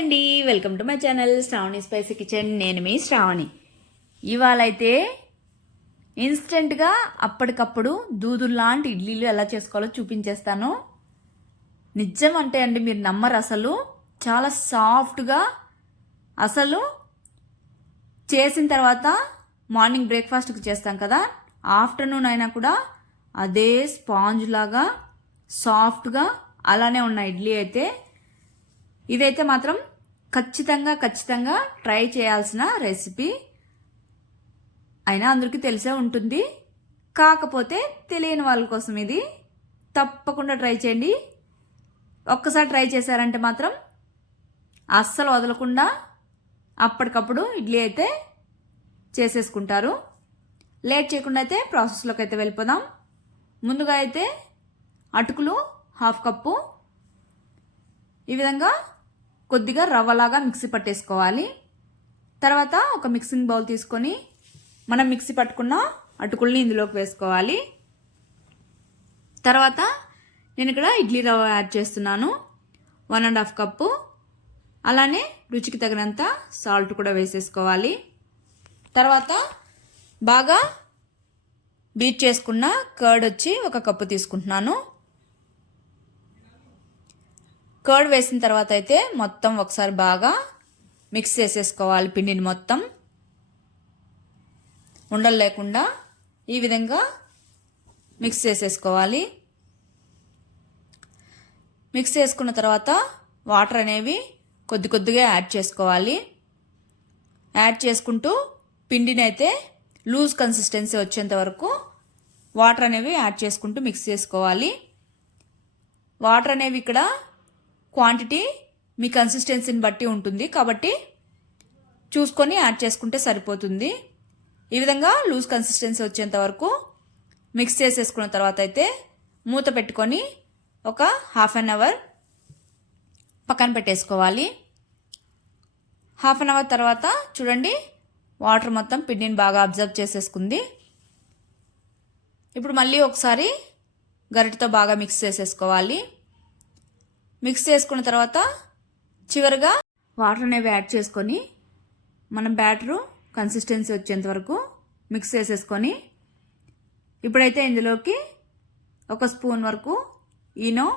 అండి, welcome to my channel Sravani spicy kitchen. నేను మీ శ్రావణి. ఇవాళైతే ఇన్స్టెంట్గా అప్పటికప్పుడు దూదుల్లాంటి ఇడ్లీలు ఎలా చేసుకోవాలో చూపించేస్తాను. నిజం అంటే అండి మీరు నమ్మరు, అసలు చాలా సాఫ్ట్గా, అసలు చేసిన తర్వాత మార్నింగ్ బ్రేక్ఫాస్ట్కి చేస్తాం కదా, ఆఫ్టర్నూన్ అయినా కూడా అదే స్పాంజ్ లాగా సాఫ్ట్గా అలానే ఉన్న ఇడ్లీ అయితే ఇదైతే మాత్రం ఖచ్చితంగా ట్రై చేయాల్సిన రెసిపీ. అయినా అందరికీ తెలిసే ఉంటుంది, కాకపోతే తెలియని వాళ్ళ కోసం ఇది. తప్పకుండా ట్రై చేయండి. ఒక్కసారి ట్రై చేశారంటే మాత్రం అస్సలు వదలకుండా అప్పటికప్పుడు ఇడ్లీ అయితే చేసేసుకుంటారు. లేట్ చేయకుండా అయితే ప్రాసెస్లోకి అయితే వెళ్ళిపోదాం. ముందుగా అయితే అటుకులు 1/2 కప్పు ఈ విధంగా కొద్దిగా రవ్వలాగా మిక్సీ పట్టేసుకోవాలి. తర్వాత ఒక మిక్సింగ్ బౌల్ తీసుకొని మనం మిక్సీ పట్టుకున్న అటుకుల్ని ఇందులోకి వేసుకోవాలి. తర్వాత నేను ఇక్కడ ఇడ్లీ రవ్వ యాడ్ చేస్తున్నాను, 1.5 కప్పు. అలానే రుచికి తగినంత సాల్ట్ కూడా వేసేసుకోవాలి. తర్వాత బాగా బీట్ చేసుకున్న కర్డ్ వచ్చి 1 కప్పు తీసుకుంటున్నాను. కర్డ్ వేసిన తర్వాత అయితే మొత్తం ఒకసారి బాగా మిక్స్ చేసేసుకోవాలి. పిండిని మొత్తం ఉండలు లేకుండా ఈ విధంగా మిక్స్ చేసేసుకోవాలి. మిక్స్ చేసుకున్న తర్వాత వాటర్ అనేవి కొద్దిగా యాడ్ చేసుకోవాలి. యాడ్ చేసుకుంటూ పిండిని అయితే లూజ్ కన్సిస్టెన్సీ వచ్చేంత వరకు వాటర్ అనేవి యాడ్ చేసుకుంటూ మిక్స్ చేసుకోవాలి. వాటర్ అనేవి ఇక్కడ క్వాంటిటీ మీ కన్సిస్టెన్సీని బట్టి ఉంటుంది, కాబట్టి చూసుకొని యాడ్ చేసుకుంటే సరిపోతుంది. ఈ విధంగా లూజ్ కన్సిస్టెన్సీ వచ్చేంత వరకు మిక్స్ చేసేసుకున్న తర్వాత అయితే మూత పెట్టుకొని ఒక 1/2 అవర్ పక్కన పెట్టేసుకోవాలి. 1/2 అవర్ తర్వాత చూడండి, వాటర్ మొత్తం పిండిని బాగా అబ్జర్వ్ చేసేసుకుంది. ఇప్పుడు మళ్ళీ ఒకసారి గరిటెతో బాగా మిక్స్ చేసేసుకోవాలి. మిక్స్ చేసుకున్న తర్వాత చివరిగా వాటర్ అనేవి యాడ్ చేసుకొని మనం బ్యాటరు కన్సిస్టెన్సీ వచ్చేంత వరకు మిక్స్ చేసేసుకొని ఇప్పుడైతే ఇందులోకి 1 స్పూన్ వరకు ఈనో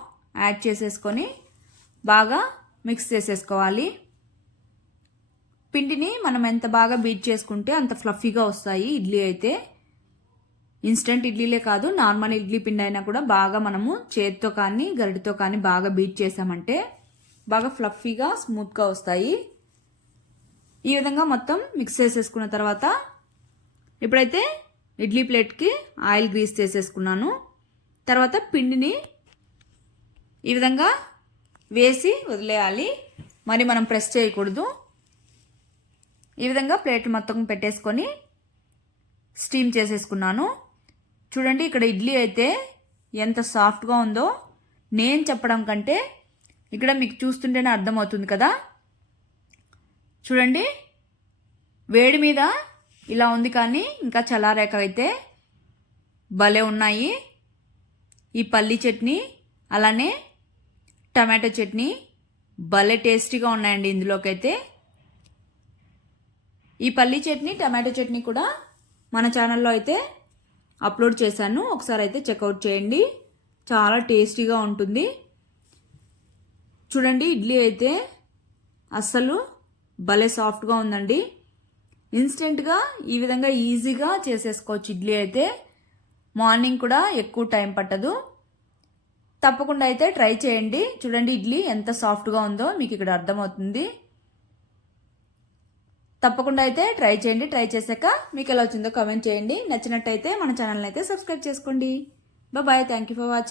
యాడ్ చేసేసుకొని బాగా మిక్స్ చేసేసుకోవాలి. పిండిని మనం ఎంత బాగా బీట్ చేసుకుంటే అంత ఫ్లఫీగా వస్తాయి ఇడ్లీ అయితే. ఇన్స్టెంట్ ఇడ్లీలే కాదు, నార్మల్ ఇడ్లీ పిండి అయినా కూడా బాగా మనము చేతితో కానీ గరిటెతో కానీ బాగా బీట్ చేసామంటే బాగా ఫ్లఫీగా స్మూత్గా వస్తాయి. ఈ విధంగా మొత్తం మిక్స్ చేసేసుకున్న తర్వాత ఇప్పుడైతే ఇడ్లీ ప్లేట్కి ఆయిల్ గ్రీస్ చేసేసుకున్నాను. తర్వాత పిండిని ఈ విధంగా వేసి వదిలేయాలి, మరి మనం ప్రెస్ చేయకూడదు. ఈ విధంగా ప్లేట్ మొత్తం పెట్టేసుకొని స్టీమ్ చేసేసుకున్నాను. చూడండి, ఇక్కడ ఇడ్లీ అయితే ఎంత సాఫ్ట్గా ఉందో నేను చెప్పడం కంటే ఇక్కడ మీకు చూస్తుంటేనే అర్థమవుతుంది కదా. చూడండి, వేడి మీద ఇలా ఉంది, కానీ ఇంకా చల్లారాక అయితే భలే ఉన్నాయి. ఈ పల్లీ చట్నీ అలానే టమాటో చట్నీ భలే టేస్టీగా ఉన్నాయండి. ఇందులోకి అయితే ఈ పల్లీ చట్నీ టమాటో చట్నీ కూడా మన ఛానల్లో అయితే అప్లోడ్ చేశాను, ఒకసారి అయితే చెక్అవుట్ చేయండి. చాలా టేస్టీగా ఉంటుంది. చూడండి, ఇడ్లీ అయితే అస్సలు భలే సాఫ్ట్గా ఉందండి. ఇన్స్టెంట్గా ఈ విధంగా ఈజీగా చేసేసుకోవచ్చు ఇడ్లీ అయితే. మార్నింగ్ కూడా ఎక్కువ టైం పట్టదు. తప్పకుండా అయితే ట్రై చేయండి. చూడండి, ఇడ్లీ ఎంత సాఫ్ట్గా ఉందో మీకు ఇక్కడ అర్థమవుతుంది. తప్పకుండా అయితే ట్రై చేయండి. ట్రై చేశాక మీకు ఎలా వచ్చిందో కామెంట్ చేయండి. నచ్చినట్టయితే మన ఛానల్ని అయితే సబ్స్క్రైబ్ చేసుకోండి. Bye, thank you for watching.